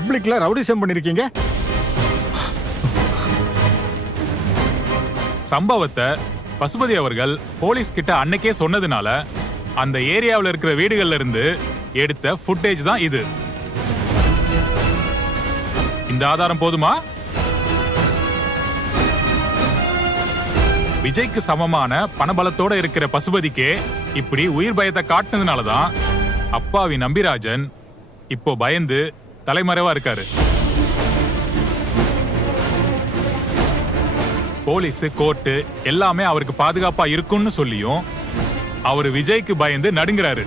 பப்ளிக்ல ரவுடிசம் பண்ணிருக்கீங்க. சம்பவத்தை பசுபதி அவர்கள் போலீஸ் கிட்ட அன்னைக்கே சொன்னதுனால அந்த ஏரியாவில் இருக்கிற வீடுகள்ல இருந்து எடுத்த ஃபுட்டேஜ் தான் இது. இந்த ஆதாரம் போதுமா? விஜய்க்கு சமமான பணபலத்தோட இருக்கிற பசுபதிக்கே இப்படி உயிர் பயத்தை காட்டுனதுனாலதான் அப்பாவி நம்பிராஜன் இப்போ பயந்து தலைமறைவா இருக்காரு. போலீஸ், கோர்ட்டு எல்லாமே அவருக்கு பாதுகாப்பா இருக்கும்னு சொல்லியும் அவரு விஜய்க்கு பயந்து நடுங்குறாரு.